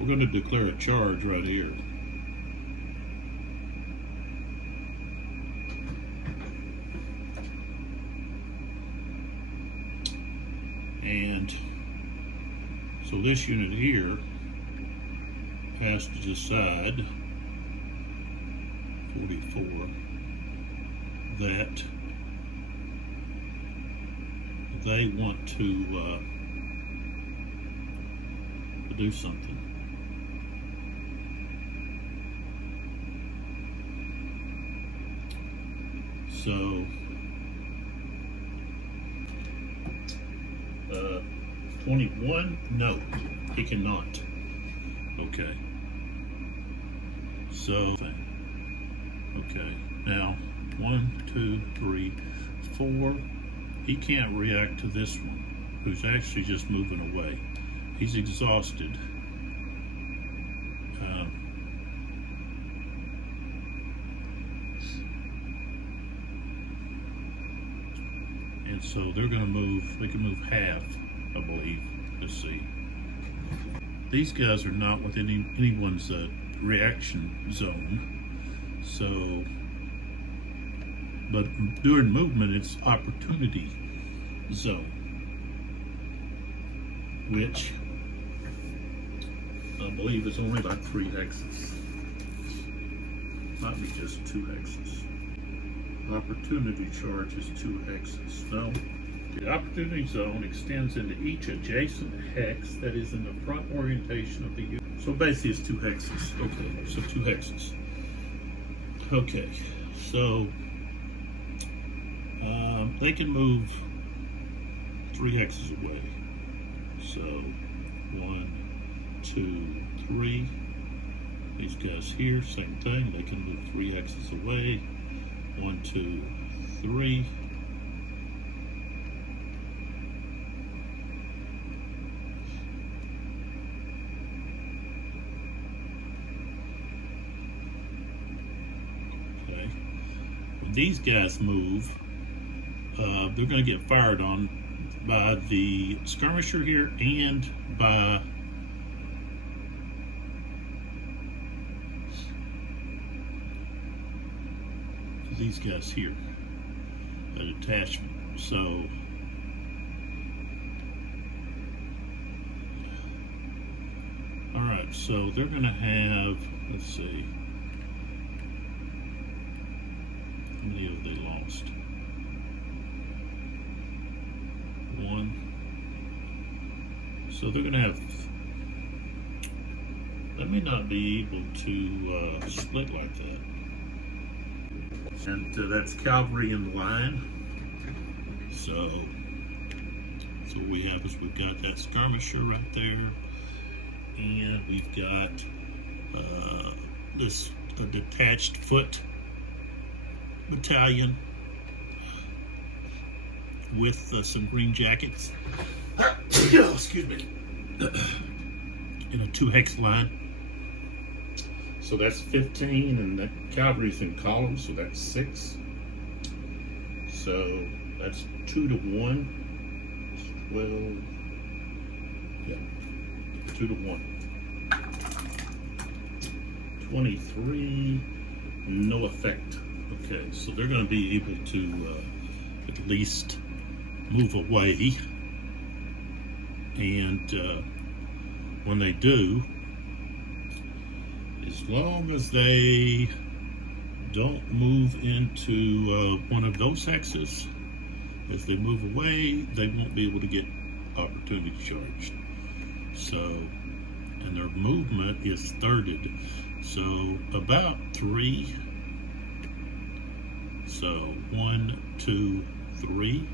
we're going to declare a charge right here. And so this unit here has to decide 44 that they want to do something. So 21, no, he cannot. Okay. So, okay, now 1, 2, 3, 4. He can't react to this one, who's actually just moving away. He's exhausted. And so they're going to move, they can move half, I believe. Let's see. These guys are not within anyone's reaction zone. So, but during movement, it's opportunity zone, which I believe is only about 3 hexes. Might be just 2 hexes. Opportunity charge is 2 hexes. No, the opportunity zone extends into each adjacent hex that is in the front orientation of the unit. So basically it's 2 hexes. Okay, so 2 hexes. Okay, so they can move 3 hexes away. So 1, 2, 3. These guys here, same thing. They can move 3 hexes away. 1, 2, 3. Okay. When these guys move, they're going to get fired on by the skirmisher here and by these guys here at attachment. So all right, so they're going to have, let's see, how many have they lost? 1. So they're going to have, they may not be able to split like that. And that's cavalry in line. So what we have is we've got that skirmisher right there, and we've got this detached foot battalion with some green jackets. Excuse me. In a 2 hex line. So that's 15, and the cavalry's in columns, so that's 6. So that's 2 to 1. 12. Yeah, 2 to 1. 23. No effect. Okay, so they're going to be able to at least move away, and when they do, as long as they don't move into one of those hexes, as they move away, they won't be able to get opportunity charged. So, and their movement is thirded, so about 3. So 1, 2, 3.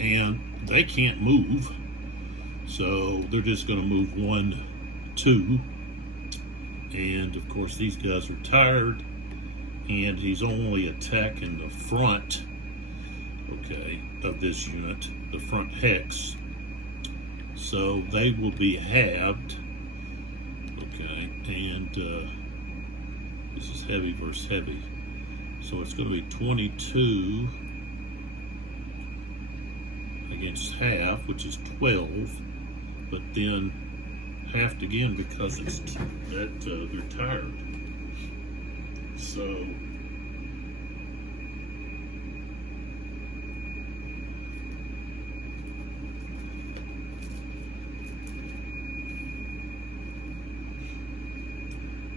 And they can't move, so they're just going to move 1, 2, and of course these guys are tired, and he's only attacking the front, okay, of this unit, the front hex. So they will be halved. Okay, and this is heavy versus heavy. So it's going to be 22 against half, which is 12, but then halved again because it's that they're tired. So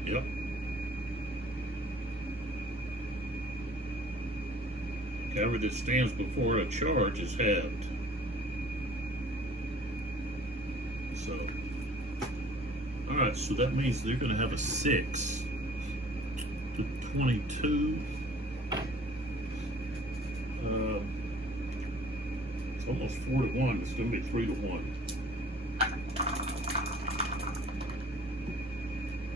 yep. Cavalry that stands before a charge is halved. So, alright, so that means they're going to have a 6 to 22. It's almost 4 to 1. It's going to be 3 to 1.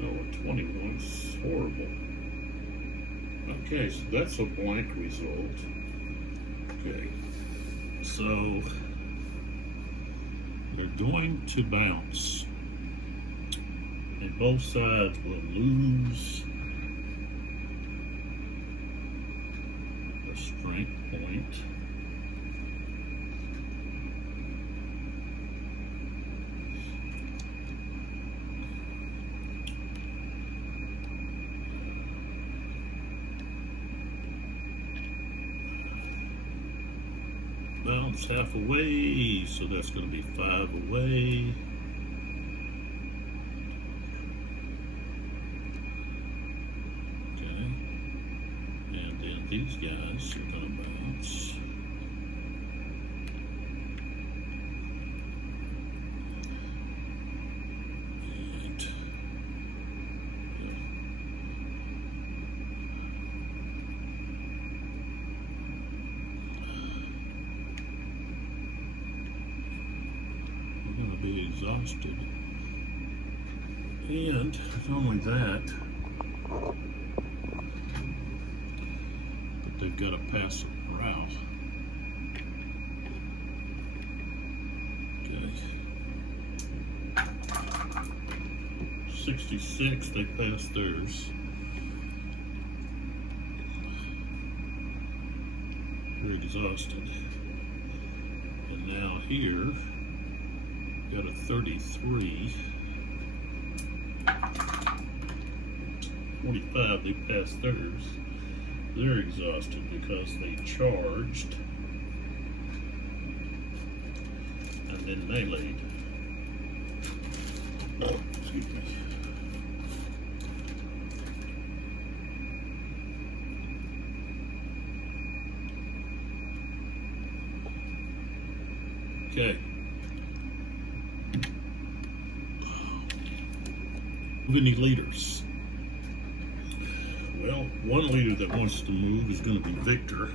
Oh, 21 is horrible. Okay, so that's a blank result. Okay, so they're going to bounce, and both sides will lose a strength point. Bounce half away, so that's going to be 5 away. Okay, and then these guys are going to bounce. And be exhausted, and not only that, but they've got to pass a route. Okay, 66, they passed theirs. They're exhausted, and now here got a 33. 45, they passed theirs. They're exhausted because they charged and then meleeed. Oh, excuse me. Okay. Any leaders? Well, one leader that wants to move is going to be Victor.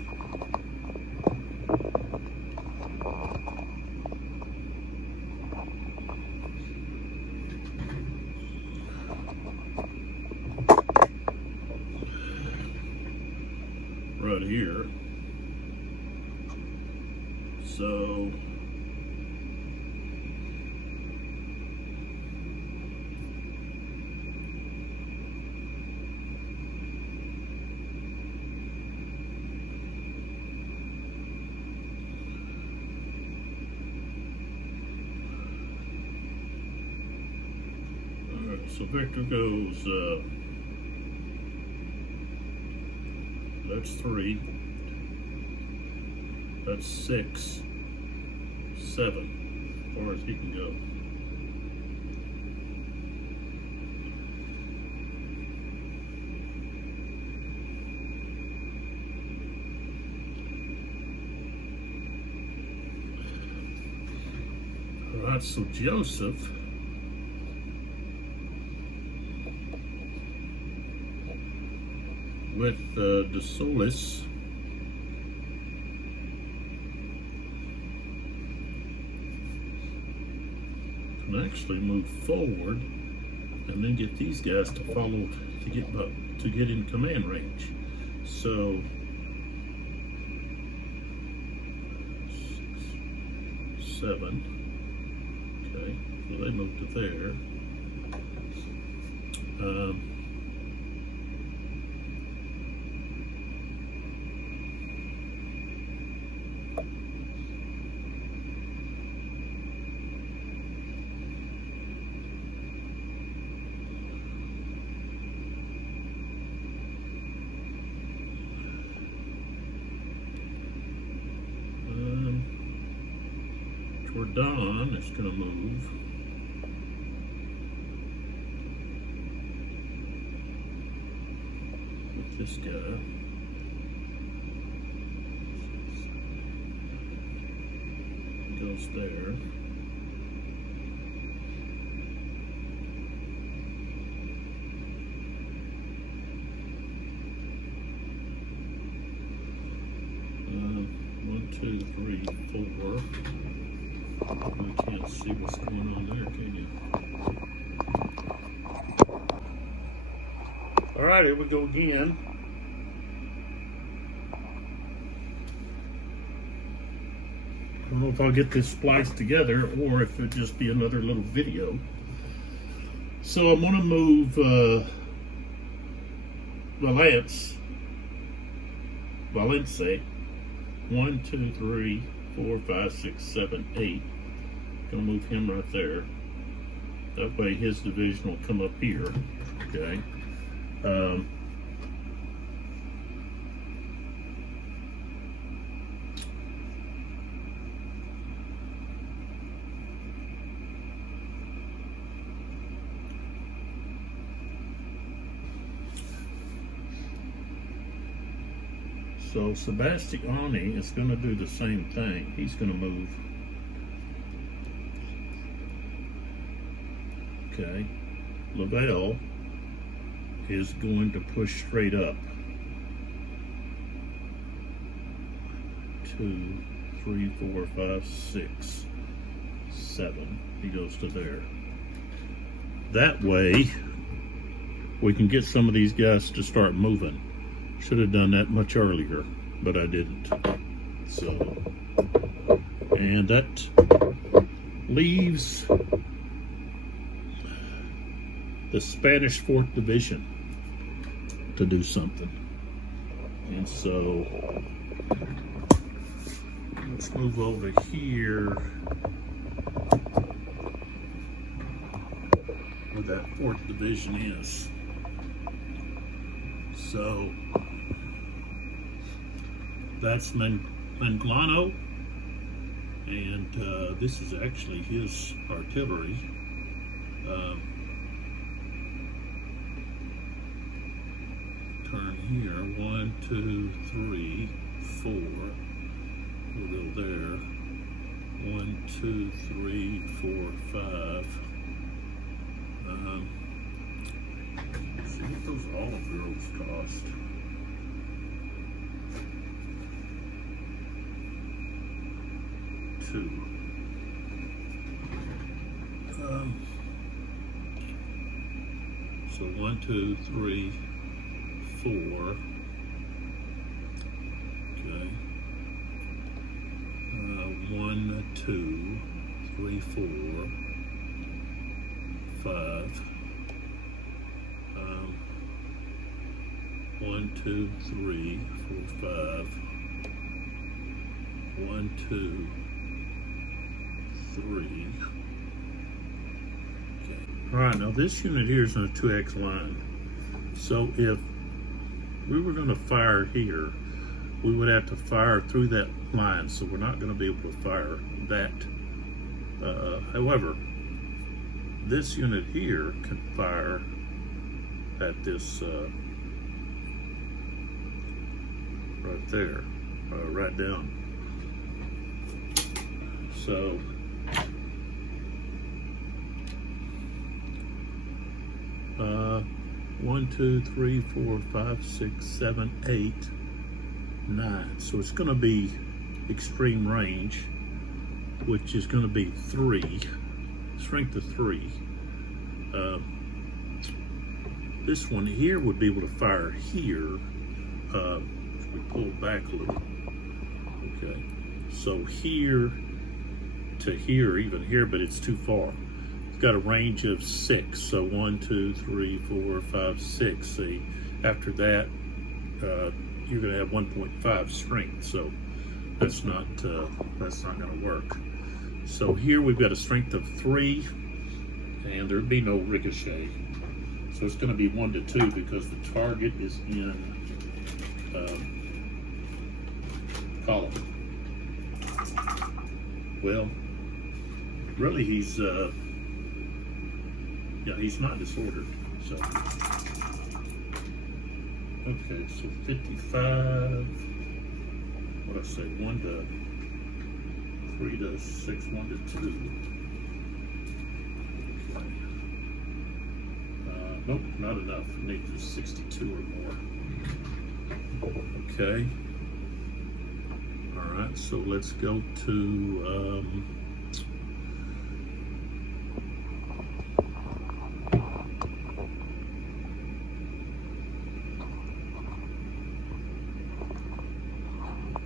Right here. So So Victor goes, that's 3, that's 6, 7, as far as he can go. All right, so Joseph with De Solis can actually move forward and then get these guys to follow to get in command range. So 6, 7, Okay, so they moved to there. Jordan is going to move. With this guy. Goes there. One, two, three, four. You can't see what's going on there, can you? All right, here we go again. I don't know if I'll get this spliced together or if it'll just be another little video. So I'm going to move Valence. 1, 2, 3, 4, 5, 6, 7, 8. Gonna move him right there. That way his division will come up here. Okay. So Sebastiani is going to do the same thing. He's going to move. Okay. Lavelle is going to push straight up. 2, 3, 4, 5, 6, 7. He goes to there. That way, we can get some of these guys to start moving. Should have done that much earlier, but I didn't. So, and that leaves the Spanish 4th Division to do something. And so, let's move over here where that 4th Division is. So, that's Manglano, and this is actually his artillery. Turn here, 1, 2, 3, 4. We'll go there. 1, 2, 3, 4, 5. Let's see what those olive girls cost. So 1, 2, 3, 4. Okay. 1, 2, 3, 4, 5. 1, 2, 3, 4, 5. 1, 2, 3. Okay. All right, now this unit here is on a 2X line. So if we were going to fire here, we would have to fire through that line. So we're not going to be able to fire that. However, this unit here can fire at this right there, right down. So 1, 2, 3, 4, 5, 6, 7, 8, 9. So it's going to be extreme range, which is going to be 3, strength of 3. This one here would be able to fire here. If we pull back a little. Okay. So here to here, even here, but it's too far. It's got a range of 6, so 1, 2, 3, 4, 5, 6. See, after that, you're going to have 1.5 strength, so that's not going to work. So here we've got a strength of 3, and there'd be no ricochet. So it's going to be 1 to 2 because the target is in column. Well, really he's not disordered. So okay, so 55. What I say? 1 to 3 to 6, 1 to 2. Nope, not enough. Need 62 or more. Okay. All right, so let's go to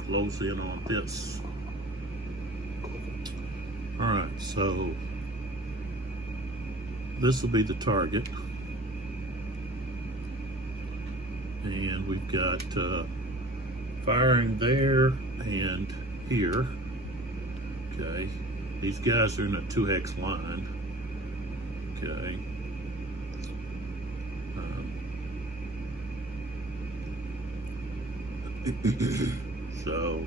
close in on this. All right, so this will be the target. And we've got firing there and here. Okay, these guys are in a 2-hex line. Okay. So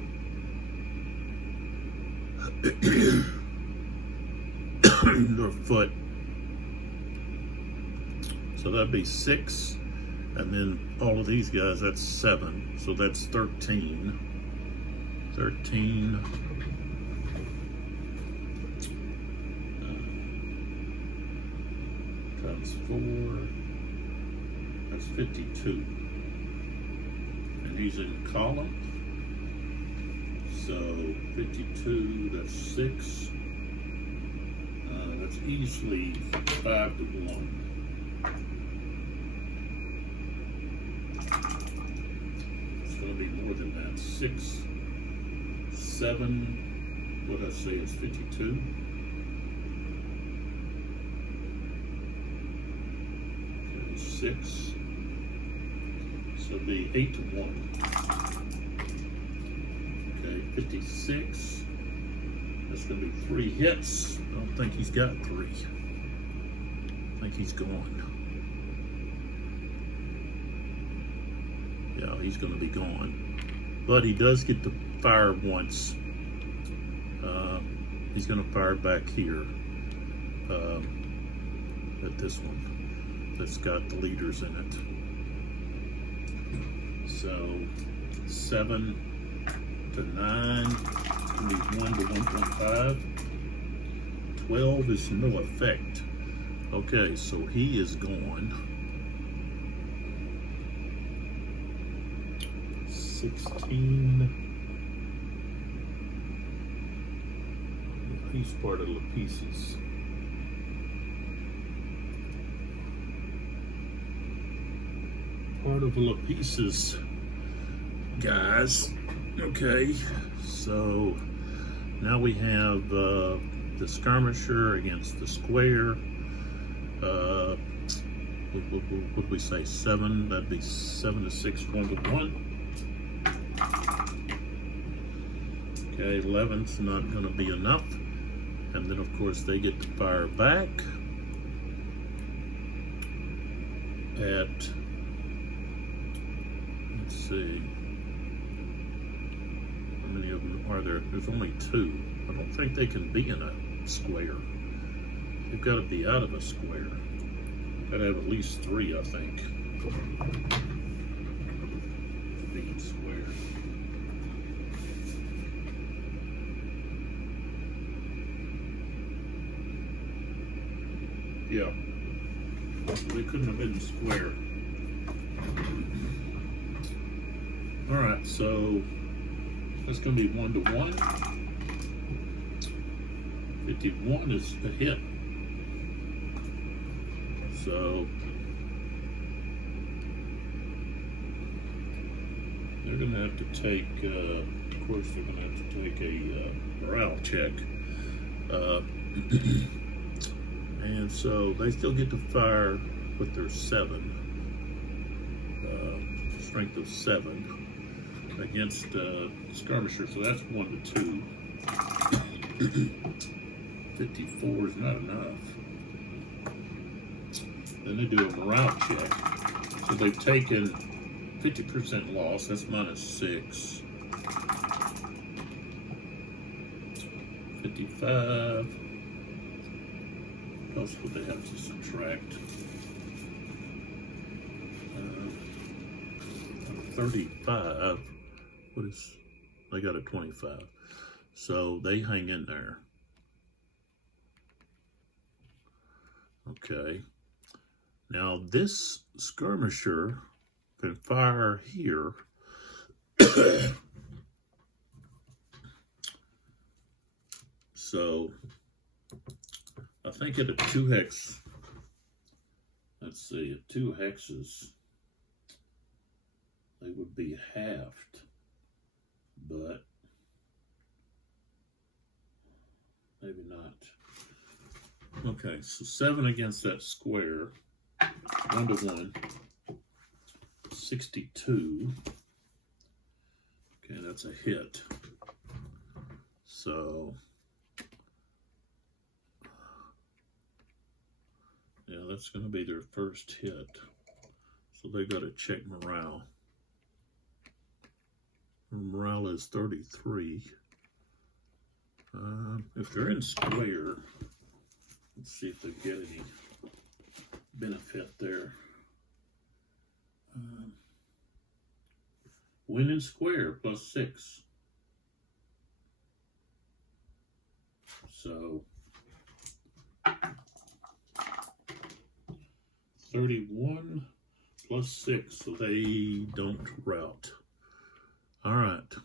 your foot. So that'd be 6. And then all of these guys, that's 7. So that's 13. 13. Times 4. That's 52. And he's in column. So 52, that's 6. That's easily 5 to 1. Be more than that. 6, 7, what I say is 52. Okay, 6, so it'll be 8 to 1. Okay, 56. That's going to be 3 hits. I don't think he's got 3. I think he's gone. Yeah, he's going to be gone. But he does get to fire once. He's going to fire back here at this one that's got the leaders in it. So 7 to 9, we need 1 to 1.5. 12 is no effect. Okay, so he is gone. 16. He's part of the pieces. Part of the pieces, guys. Okay, so now we have the skirmisher against the square. What would we say? 7. That'd be 7 to 6, 1 to 1. Okay, 11's not going to be enough. And then, of course, they get to fire back at, let's see, how many of them are there? There's only 2. I don't think they can be in a square. They've got to be out of a square. Got to have at least 3, I think, to be in square. Yeah, they couldn't have been square. All right, so that's going to be 1 to 1. 51 is a hit. So they're going to have to take, of course, they're going to have to take a morale check. Uh, and so they still get to fire with their 7, strength of 7 against skirmisher. So that's 1 to 2. 54 is not enough. Then they do a morale check. So they've taken 50% loss. That's -6. 55. What else would they have to subtract? 35. What is? They got a 25. So they hang in there. Okay. Now this skirmisher can fire here. So I think at a 2 hex, let's see, at 2 hexes, they would be halved, but maybe not. Okay, so 7 against that square, 1 to 1, 62. Okay, that's a hit. So, yeah, that's going to be their first hit. So they got to check morale. Morale is 33. If they're in square, let's see if they get any benefit there. Win in square +6. So 31 +6, so they don't rout. All right.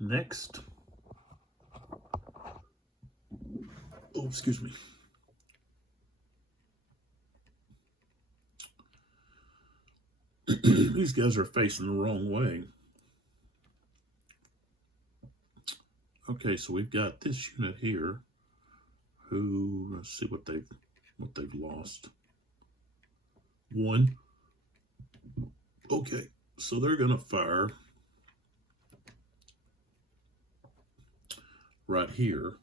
Next. Oh, excuse me. These guys are facing the wrong way. Okay, so we've got this unit here who, let's see what they've lost. 1. Okay, so they're gonna fire right here.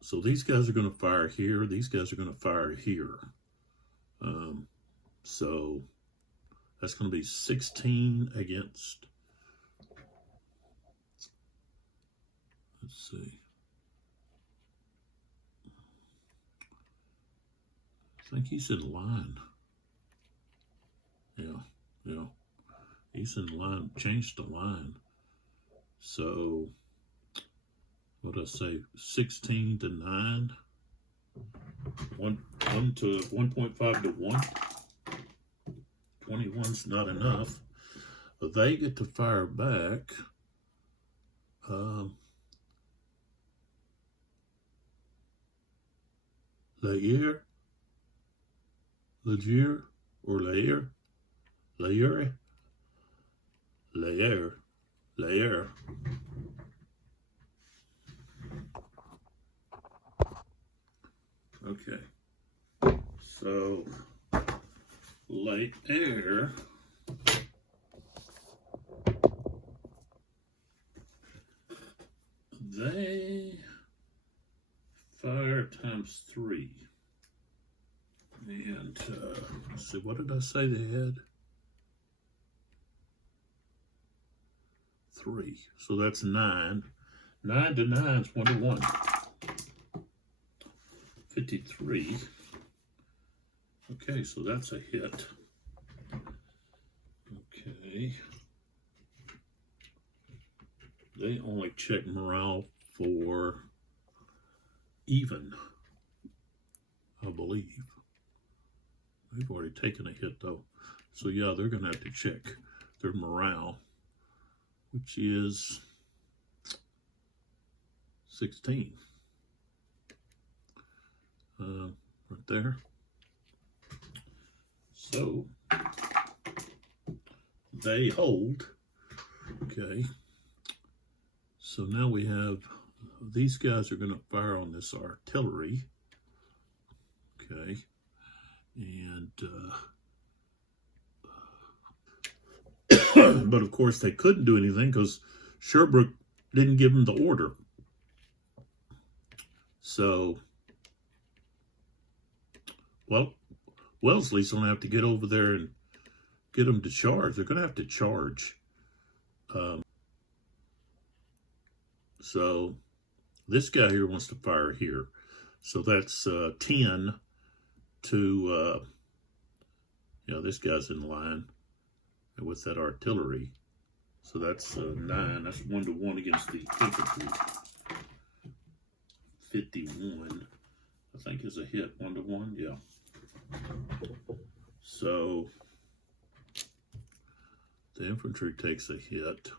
So these guys are going to fire here. These guys are going to fire here. So that's going to be 16 against, let's see. I think he's in line. Yeah. He's in line, changed the line. So, what did I say? 16 to 9. 1 to 1.5 to 1. 21's not enough. But they get to fire back. Layer, or layer. Okay. So, layer. They fire ×3. And, let's see, what did I say they had? 3. So that's 9. 9 to 9 is 1 to 1. 53. Okay, so that's a hit. Okay. They only check morale for even, I believe. They've already taken a hit though. So yeah, they're gonna have to check their morale, which is 16. Right there. So they hold. Okay. So now we have, these guys are going to fire on this artillery. Okay. And, but of course they couldn't do anything because Sherbrooke didn't give them the order. So, well, Wellesley's going to have to get over there and get them to charge. They're going to have to charge. So this guy here wants to fire here. So that's 10 to, this guy's in line with that artillery. So that's 9. That's 1-to-1 against the infantry. 51, I think, is a hit. 1-to-1, yeah. So the infantry takes a hit.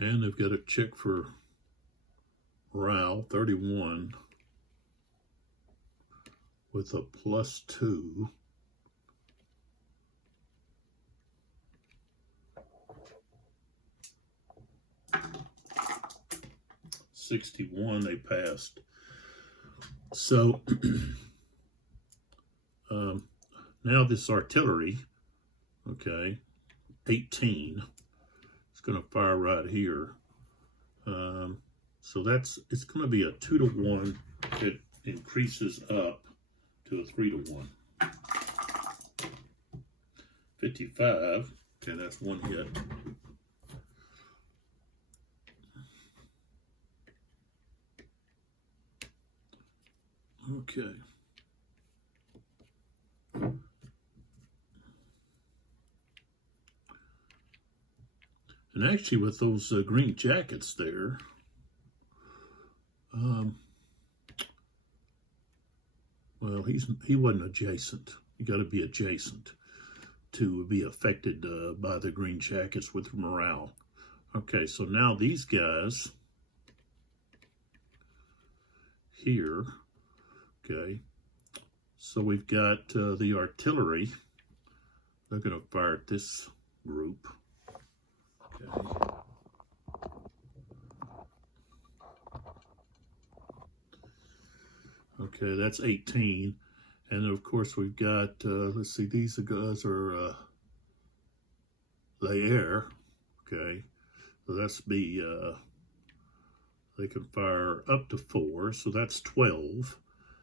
And they've got a check for morale, 31, with a +2. $61, they passed. So now this artillery, okay, 18. Going to fire right here. So it's going to be a 2-to-1. It increases up to a 3-to-1. 55. Okay, that's 1 hit. Okay. And actually, with those green jackets there, well, he wasn't adjacent. You got to be adjacent to be affected by the green jackets with morale. Okay, so now these guys here, okay, so we've got the artillery. They're going to fire at this group. Okay, that's 18. And then of course we've got, let's see, these guys are the air. Okay, so that's be, they can fire up to 4, so that's 12.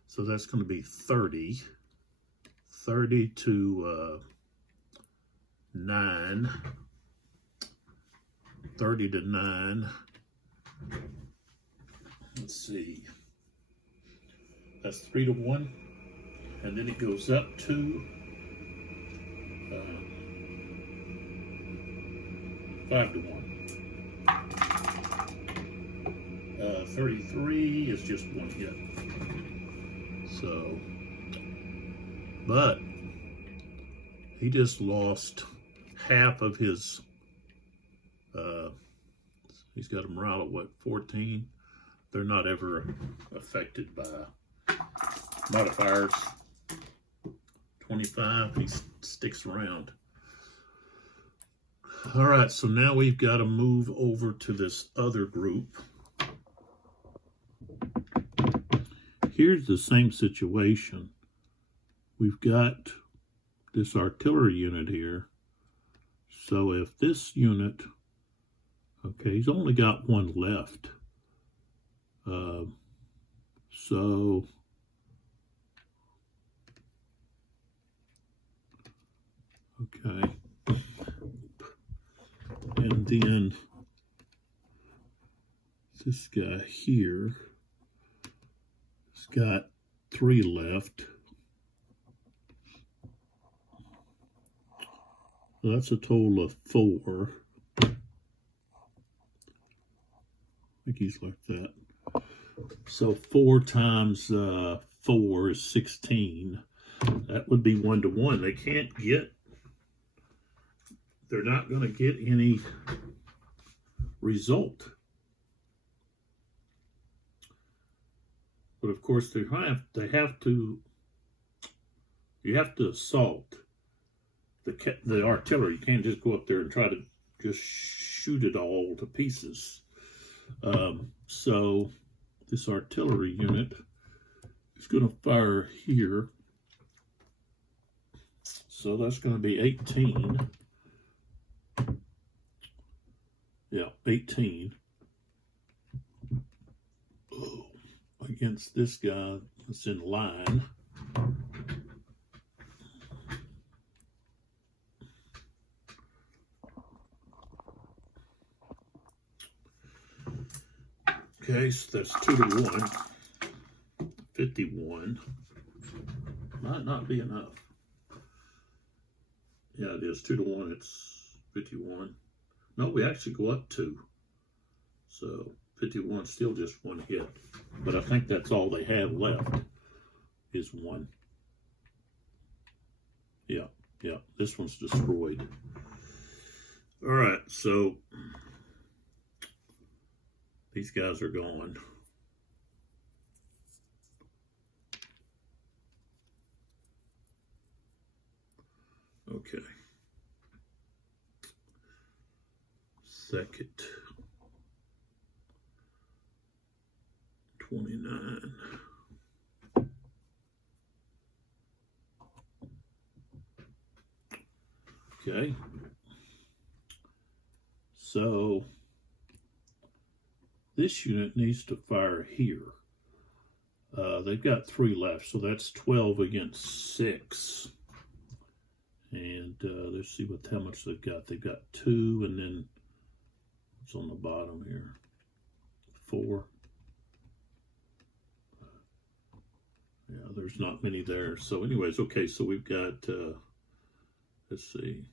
So that's going to be 30. 30 to 9. 30 to 9. Let's see. That's 3-to-1. And then it goes up to 5-to-1. 33 is just 1 hit. So, but he just lost half of his. He's got a morale of what, 14? They're not ever affected by modifiers. 25, he sticks around. All right, so now we've got to move over to this other group. Here's the same situation. We've got this artillery unit here. So if this unit, okay, he's only got 1 left. So okay, and then this guy here has got 3 left. So that's a total of 4. think he's like that. So 4 times 4 is 16. That would be 1-to-1. They can't get, they're not going to get any result. But of course, you have to assault the artillery. You can't just go up there and try to just shoot it all to pieces. So this artillery unit is going to fire here. So that's going to be 18. Yeah, 18. Oh, against this guy that's in line. Okay, so that's 2-to-1. 51. Might not be enough. Yeah, it is 2-to-1. It's 51. No, we actually go up 2. So 51 still just 1 hit. But I think that's all they have left is 1. Yeah, this one's destroyed. All right, so these guys are gone. Okay. Second. 29. Okay. So this unit needs to fire here. They've got 3 left, so that's 12 against 6. And let's see how much they've got. They've got 2, and then what's on the bottom here? 4. Yeah, there's not many there. So anyways, okay, so we've got, let's see,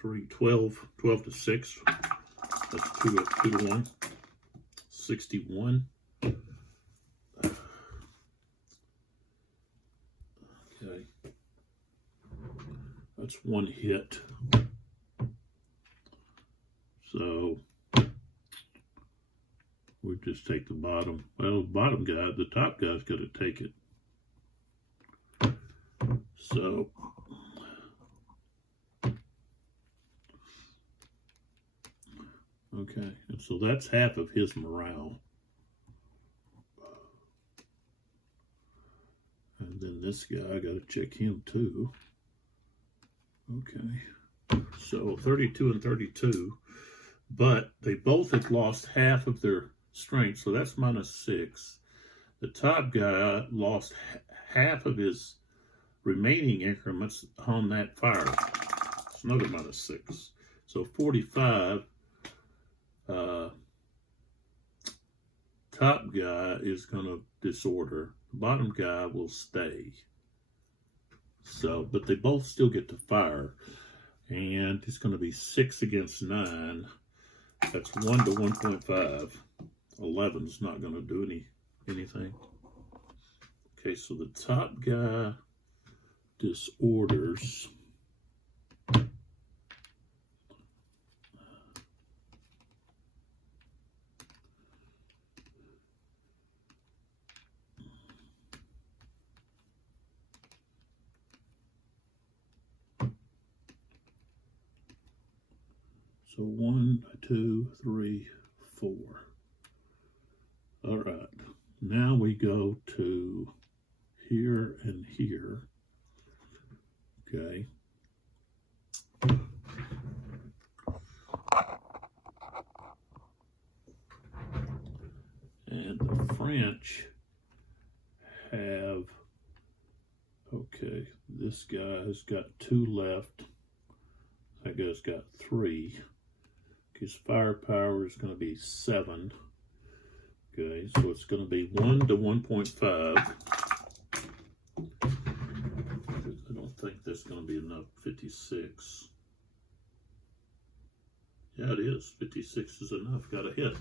12 to 6. That's 2-to-1. 61. Okay. That's 1 hit. So we just take the bottom. Well, the bottom guy, the top guy's got to take it. So okay, and so that's half of his morale. And then this guy, I got to check him too. Okay, so 32 and 32, but they both have lost half of their strength, so that's -6. The top guy lost half of his remaining increments on that fire. It's another -6. So 45. Top guy is going to disorder. The bottom guy will stay. So, but they both still get to fire. And it's going to be 6 against 9. That's 1 to 1.5. 11's not going to do anything. Okay, so the top guy disorders. So 1, 2, 3, 4. All right. Now we go to here and here. Okay. And the French have, okay, this guy has got 2 left. That guy's got 3. His firepower is going to be 7. Okay, so it's going to be 1 to 1.5. I don't think that's going to be enough. 56. Yeah, it is. 56 is enough. Got a hit.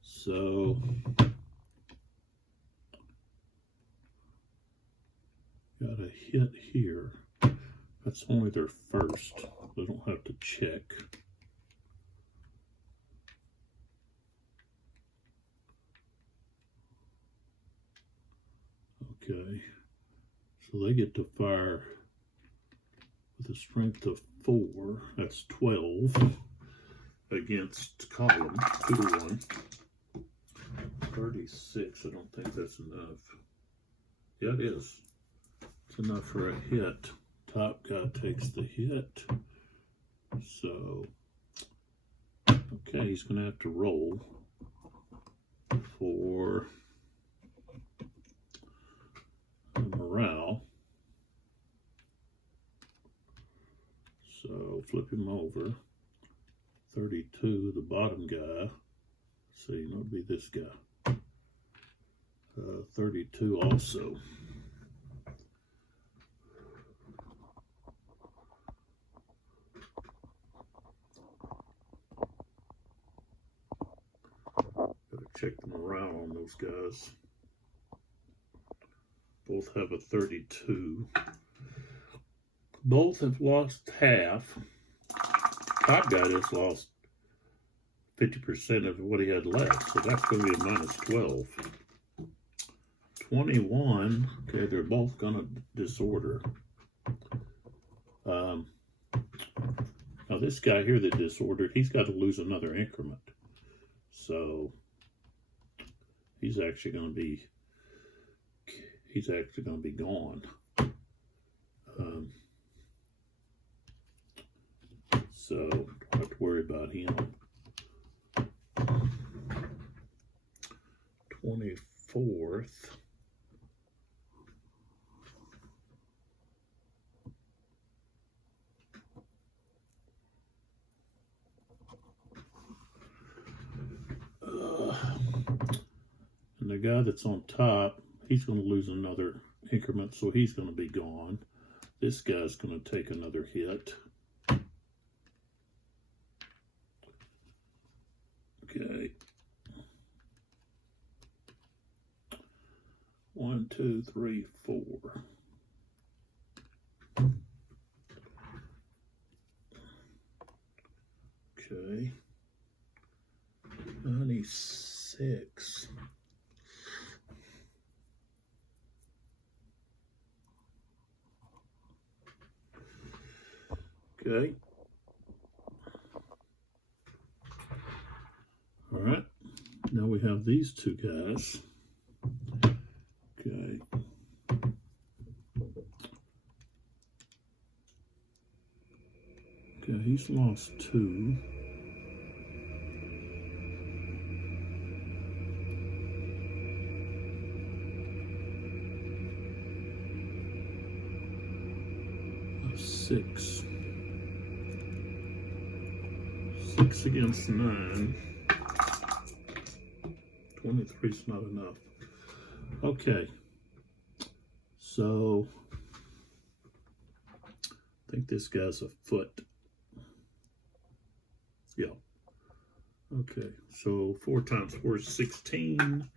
So got a hit here. That's only their first. They don't have to check. Okay. So they get to fire with a strength of 4. That's 12 against column 2 to 1. 36. I don't think that's enough. Yeah, it is. It's enough for a hit. Top guy takes the hit. So, okay, he's going to have to roll for morale. So, flip him over. 32, the bottom guy. So, you know, it'd be this guy. 32 also. Check the morale on those guys. Both have a 32. Both have lost half. Top guy just lost 50% of what he had left, so that's going to be a minus 12. 21. Okay, they're both going to disorder. Now this guy here that disordered, he's got to lose another increment. So he's actually going to be gone. So don't have to worry about him. 24th. And the guy that's on top, he's going to lose another increment, so he's going to be gone. This guy's going to take another hit. Okay. 1, 2, 3, 4. Okay. 96. Okay. All right. Now we have these two guys. Okay. Okay, he's lost 2. Six against 9. 23 is not enough. Okay. So I think this guy's a foot. Yeah. Okay. So 4 times 4 is 16.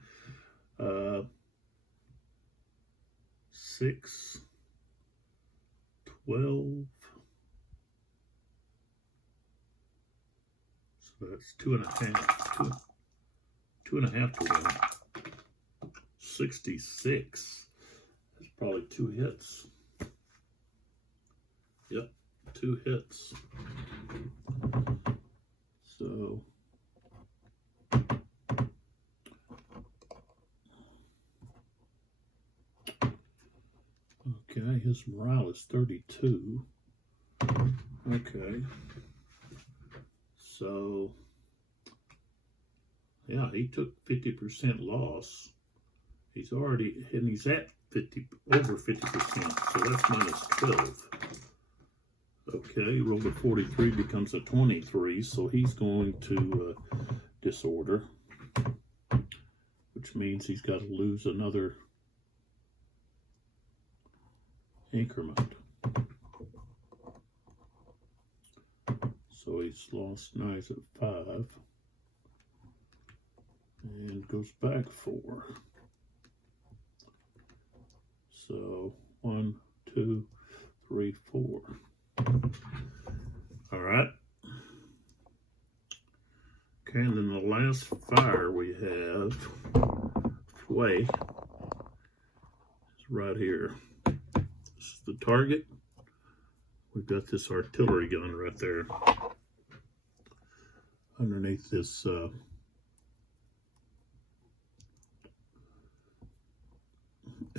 6. 12. So that's 2.5. 2.5 to 1. 66. That's probably 2 hits. Yep, 2 hits. So okay, his morale is 32. Okay. So yeah, he took 50% loss. He's already, and he's at over 50%, so that's minus 12. Okay, he rolled a 43, becomes a 23, so he's going to disorder, which means he's got to lose another increment. So So he's lost nice at 5. And goes back 4. So 1, 2, 3, 4. All right. Okay, and then the last fire we have, Way, is right here. This is the target. We've got this artillery gun right there underneath this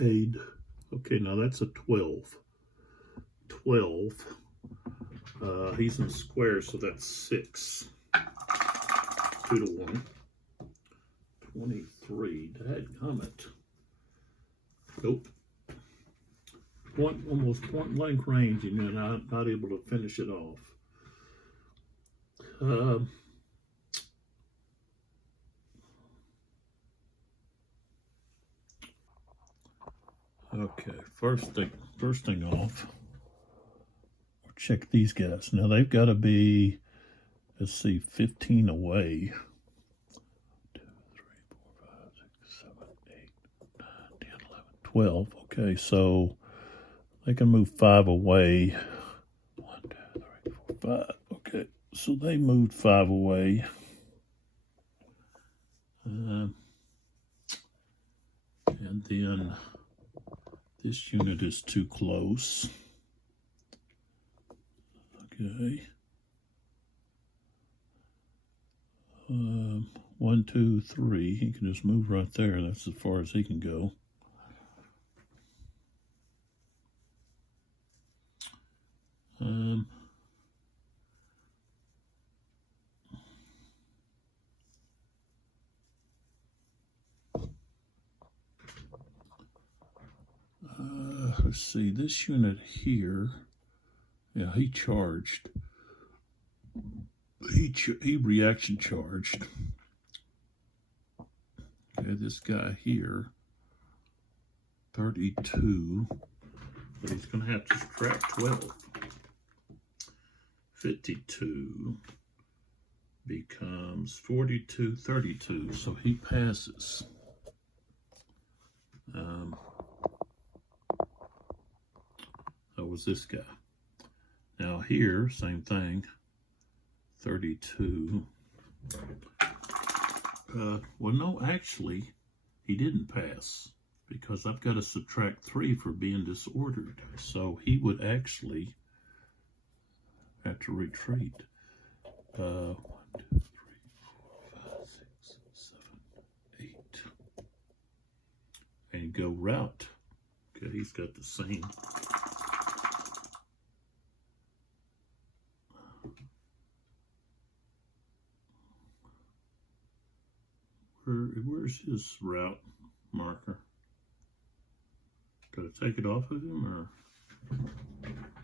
aid. Okay, now that's a 12. 12. He's in square, so that's 6. 2 to 1. 23. Dadgummit. Nope. Almost point blank range, and you're not able to finish it off. Okay, first thing off, check these guys. Now they've got to be, let's see, 15 away. 2, 3, 4, 5, 6, 7, 8, 9, 10, 11, 12. Okay, so they can move 5 away. 1, 2, 3, 4, 5. Okay, so they moved 5 away. And then this unit is too close. Okay. 1, 2, 3. He can just move right there. That's as far as he can go. Let's see, this unit here, yeah, he charged. He reaction charged. Okay, this guy here, 32, but he's going to have to subtract 12. 52 becomes 42, 32, so he passes. That was this guy. Now here, same thing, 32. Well, no, actually, he didn't pass because I've got to subtract 3 for being disordered. So he would actually have to retreat. 1, 2, 3, 4, 5, 6, 7, 8. And go route. Okay, he's got the same. Where's his route marker? Got to take it off of him, or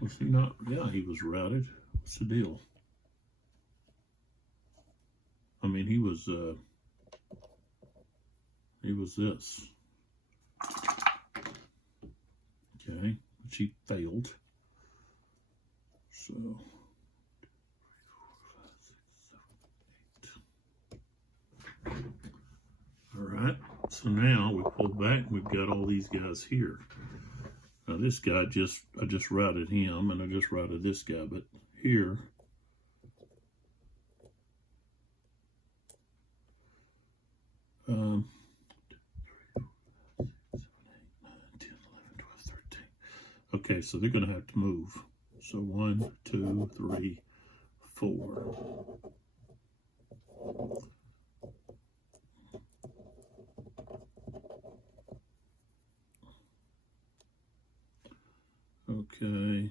was he not? Yeah, he was routed. What's the deal? I mean, he was this. Okay, which he failed. So. Alright, so now we pull back, we've got all these guys here. Now this guy I just routed him, and I just routed this guy, but here, okay, so they're going to have to move. So 1, 2, 3, 4. Okay,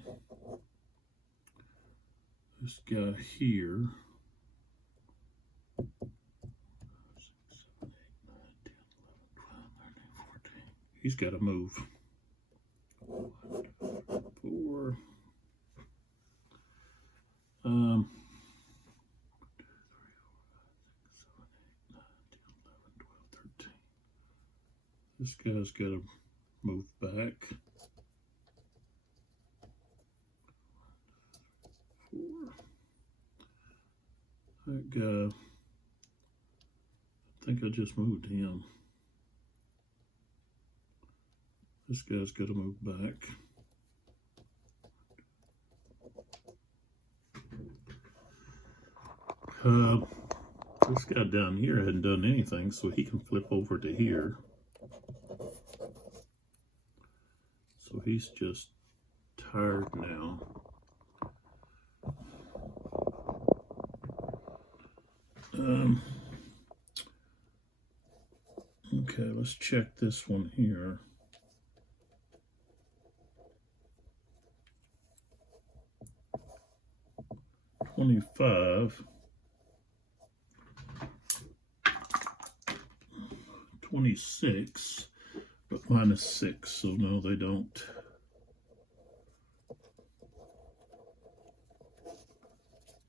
this guy here, 6, 7, 8, 9, 10, 11, 12, 13, 14. He's got to move. 1, 2, 4. 1, 2, 3, 4, 5, 6, 7, 8, 9, 10, 11, 12, 13. This guy's got to move back. 4. That guy, I think I just moved him. This guy's got to move back. This guy down here hadn't done anything, so he can flip over to here. So he's just tired now. Okay, let's check this one here. $25, 26, but -6, so no, they don't.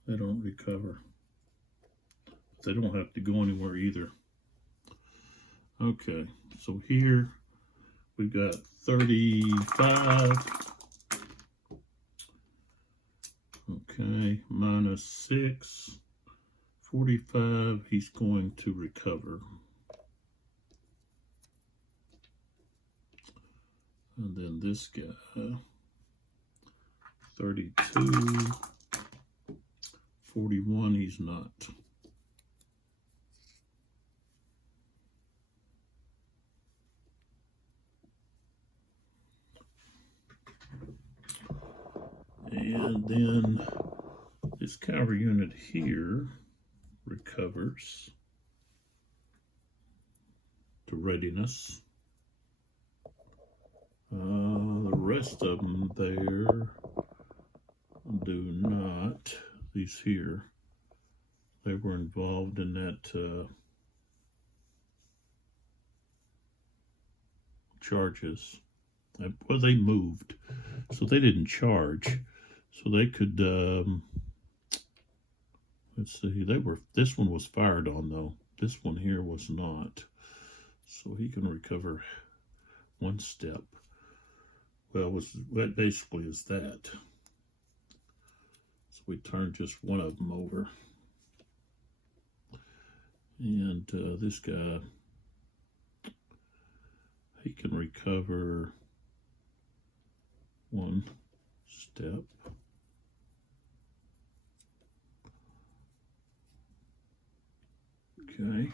They don't recover. They don't have to go anywhere either. Okay, so here we've got 35. Okay, -6, 45, he's going to recover. And then this guy, 32, 41, he's not. And then this cavalry unit here recovers to readiness. The rest of them there do not. These here, they were involved in that charges. Well, they moved, so they didn't charge. So they could, let's see, this one was fired on though. This one here was not. So he can recover 1 step. Well, that basically is that. So we turn just one of them over. And this guy, he can recover 1 step. Okay.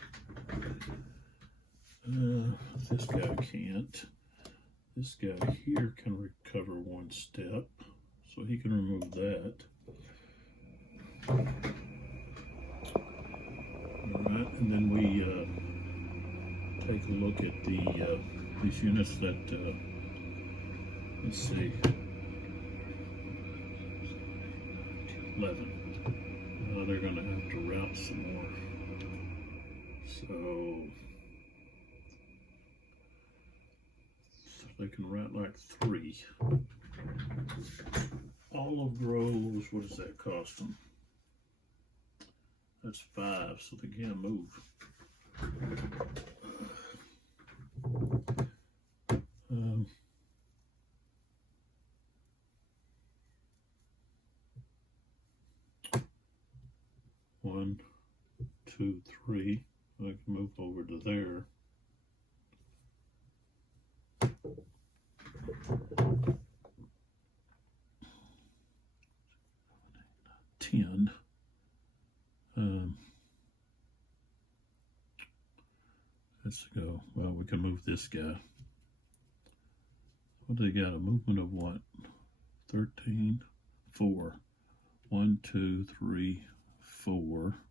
This guy can't. This guy here can recover 1 step, so he can remove that. All right, and then we take a look at these units that, let's see, 11. Now they're going to have to route some more. So they can route like 3. Olive groves, what does that cost them? That's 5, so they can't move. 1, 2, 3. I can move over to there. 10. Let's go. Well, we can move this guy. What they got? A movement of what? 13, 4. 1, 2, 3, 4.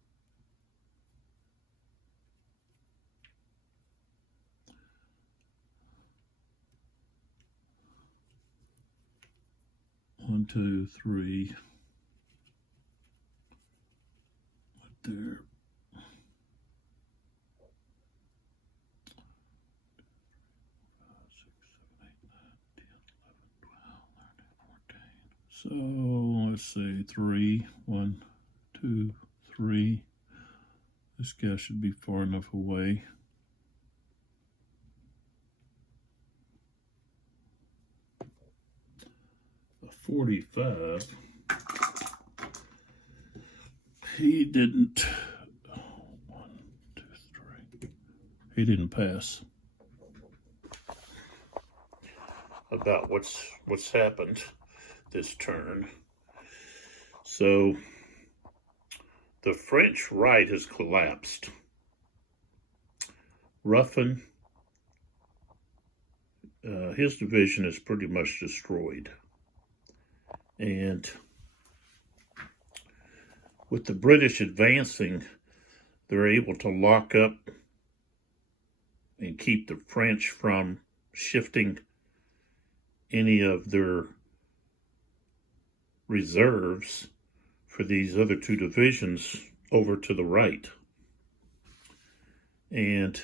One, 2, 3. Right there. 5, 6, 7, 8, 9, 10, 11, 12, 13. So let's say 3. 1, 2, 3. This guy should be far enough away. A 45. he didn't, one, two, three, he didn't pass. About what's happened this turn. So the French right has collapsed. Ruffin, his division is pretty much destroyed. And with the British advancing, they're able to lock up and keep the French from shifting any of their reserves for these other two divisions over to the right. And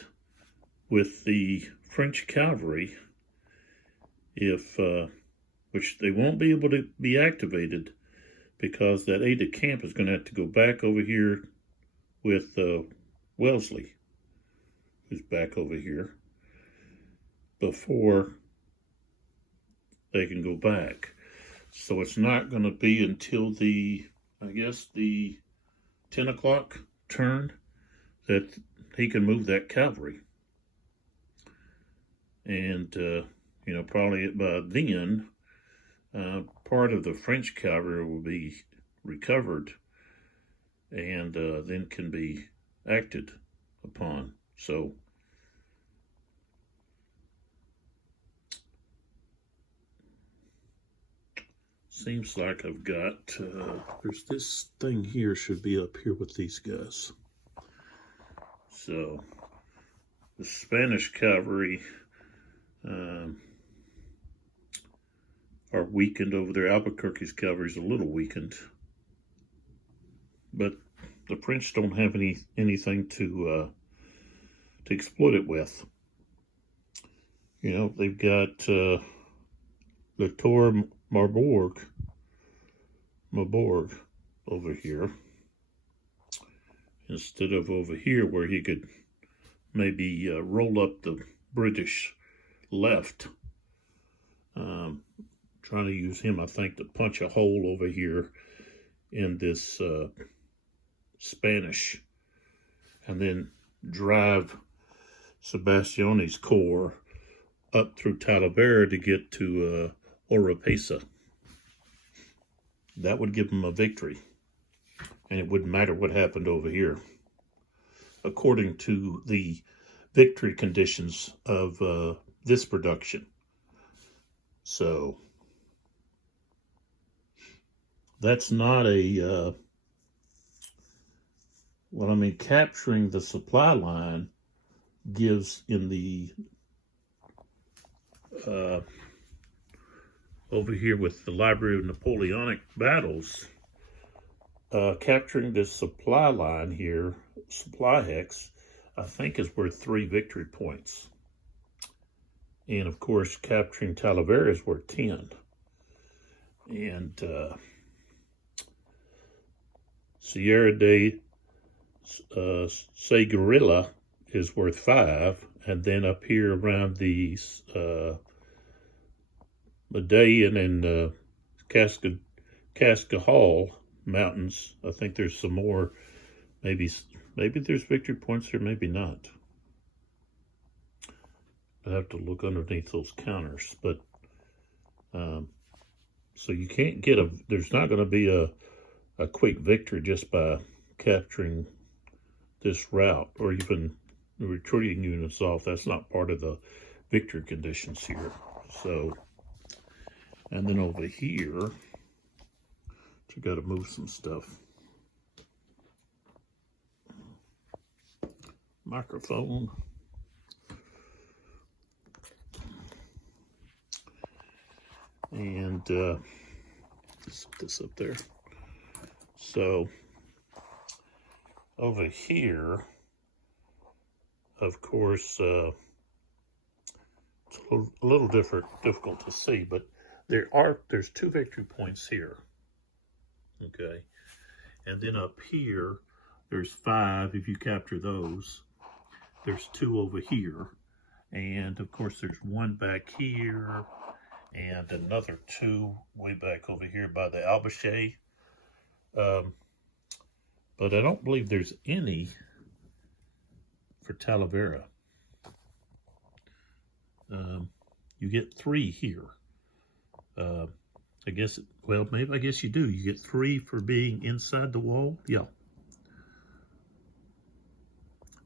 with the French cavalry, which they won't be able to be activated because that aide-de-camp is going to have to go back over here with Wellesley, who's back over here, before they can go back. So it's not going to be until the 10 o'clock turn that he can move that cavalry. And, probably by then, part of the French cavalry will be recovered and then can be acted upon. So seems like I've got, there's this thing here should be up here with these guys. So the Spanish cavalry are weakened over there. Albuquerque's cavalry is a little weakened, but the French don't have anything to exploit it with. They've got La Tour Marbourg over here, instead of over here where he could maybe roll up the British left. Trying to use him, I think, to punch a hole over here in this Spanish, and then drive Sebastiani's corps up through Talavera to get to Oropesa. That would give him a victory, and it wouldn't matter what happened over here, according to the victory conditions of this production. So that's not a capturing the supply line gives in the over here with the Library of Napoleonic Battles, capturing this supply line here, supply hex, I think is worth 3 victory points. And of course, capturing Talavera is worth 10. And Sierra de Seguirilla is worth 5. And then up here around the Medellin and Cascajal mountains, I think there's some more. Maybe there's victory points here, maybe not. I have to look underneath those counters, but so you can't get there's not going to be a quick victory just by capturing this route or even retreating units off. That's not part of the victory conditions here. So, and then over here, you got to move some stuff. Microphone. And let's put this up there. So over here, of course, it's a little difficult to see, but there's 2 victory points here. Okay, and then up here, there's 5 if you capture those. There's 2 over here, and of course there's 1 back here, and another 2 way back over here by the Albuquerque. but I don't believe there's any for Talavera. You get 3 here. I guess, well, maybe, I guess you do. You get 3 for being inside the wall. Yeah.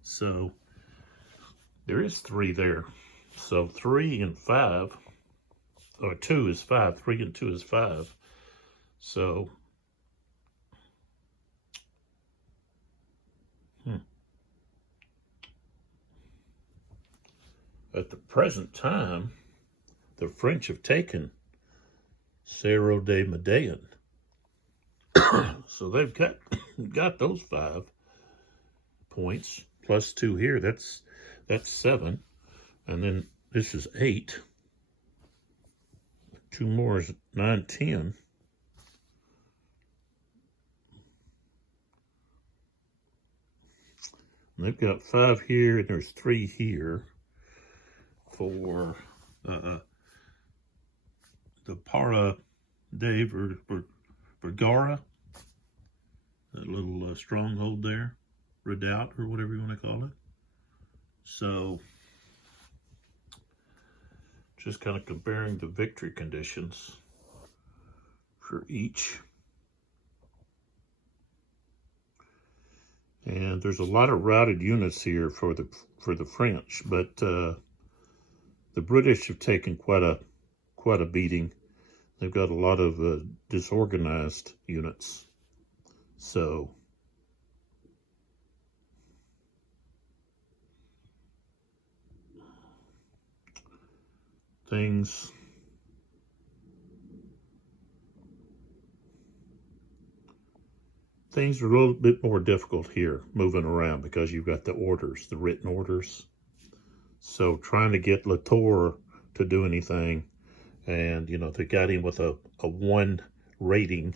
So there is 3 there. So 3 and 5, or 2 is 5. 3 and 2 is 5. So, at the present time, the French have taken Cerro de Medellin. So they've got those 5 points plus 2 here. That's 7, and then this is 8. 2 more is 9, 10. And they've got 5 here, and there's 3 here for the Para de Vergara, that little stronghold there, redoubt, or whatever you want to call it. So, just kind of comparing the victory conditions for each. And there's a lot of routed units here for the French, but the British have taken quite a beating. They've got a lot of disorganized units. So things are a little bit more difficult here moving around because you've got the orders, the written orders. So trying to get Latour to do anything, and you know, they got him with a 1 rating,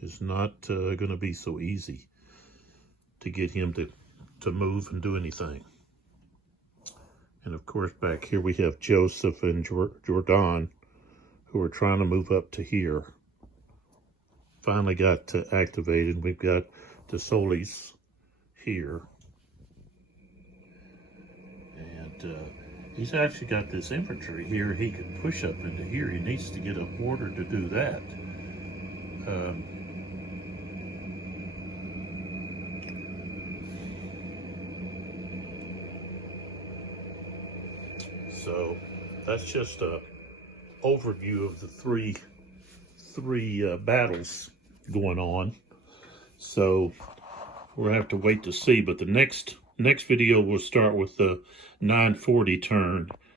is not going to be so easy to get him to move and do anything. And of course, back here we have Joseph and Jordan, who are trying to move up to here. Finally got activated. We've got the Solis here. And he's actually got this infantry here. He can push up into here. He needs to get an order to do that. So that's just a overview of the three battles going on. So we're gonna have to wait to see, but the next video will start with the 940 turn,